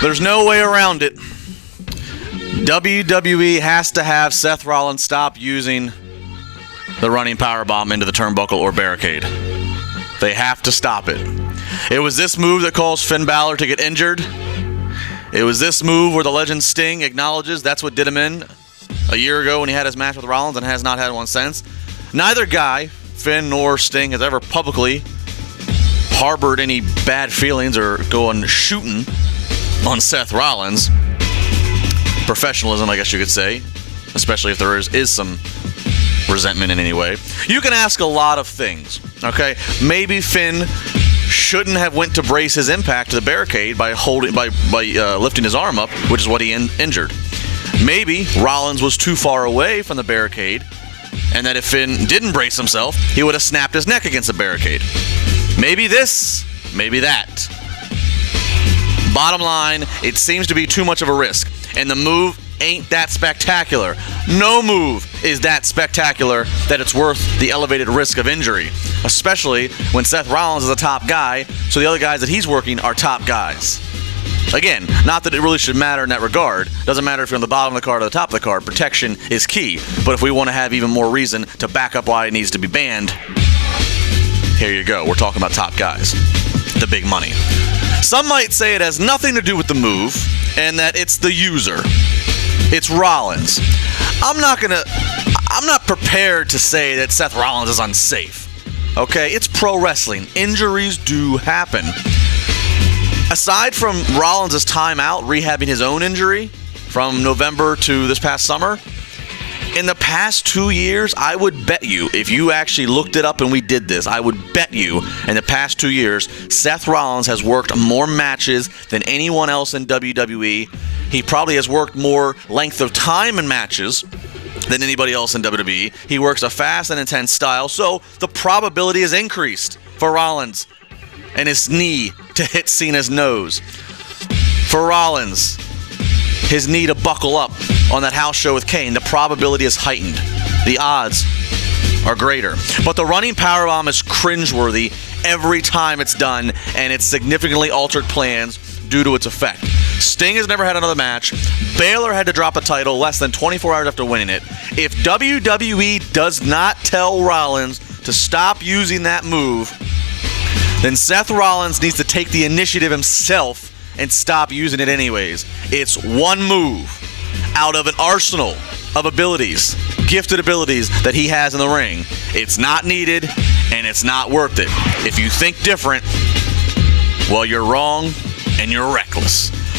There's no way around it. WWE has to have Seth Rollins stop using the running powerbomb into the turnbuckle or barricade. They have to stop it. It was this move that caused Finn Balor to get injured. It was this move where the legend Sting acknowledges that's what did him in a year ago when he had his match with Rollins and has not had one since. Neither guy, Finn nor Sting, has ever publicly harbored any bad feelings or going shooting on Seth Rollins. Professionalism, I guess you could say, especially if there is some resentment in any way. You can ask a lot of things, okay? Maybe Finn shouldn't have went to brace his impact to the barricade by lifting his arm up, which is what he injured. Maybe Rollins was too far away from the barricade, and that if Finn didn't brace himself, he would have snapped his neck against the barricade. Maybe this, maybe that. Bottom line, it seems to be too much of a risk, and the move ain't that spectacular. No move is that spectacular that it's worth the elevated risk of injury, especially when Seth Rollins is a top guy, so the other guys that he's working are top guys. Again, not that it really should matter in that regard. Doesn't matter if you're on the bottom of the card or the top of the card. Protection is key. But if we want to have even more reason to back up why it needs to be banned, here you go. We're talking about top guys. The big money. Some might say it has nothing to do with the move and that it's the user. It's Rollins. I'm not prepared to say that Seth Rollins is unsafe. Okay? It's pro wrestling. Injuries do happen. Aside from Rollins' time out rehabbing his own injury from November to this past summer, in the past 2 years, I would bet you, if you actually looked it up and we did this, I would bet you in the past 2 years, Seth Rollins has worked more matches than anyone else in WWE. He probably has worked more length of time in matches than anybody else in WWE. He works a fast and intense style, so the probability is increased for Rollins and his knee to hit Cena's nose. For Rollins, his knee to buckle up on that house show with Kane, the probability is heightened. The odds are greater. But the running powerbomb is cringeworthy every time it's done, and it's significantly altered plans due to its effect. Sting has never had another match. Balor had to drop a title less than 24 hours after winning it. If WWE does not tell Rollins to stop using that move, then Seth Rollins needs to take the initiative himself and stop using it anyways. It's one move out of an arsenal of abilities, gifted abilities that he has in the ring. It's not needed, and it's not worth it. If you think different, well, you're wrong and you're reckless.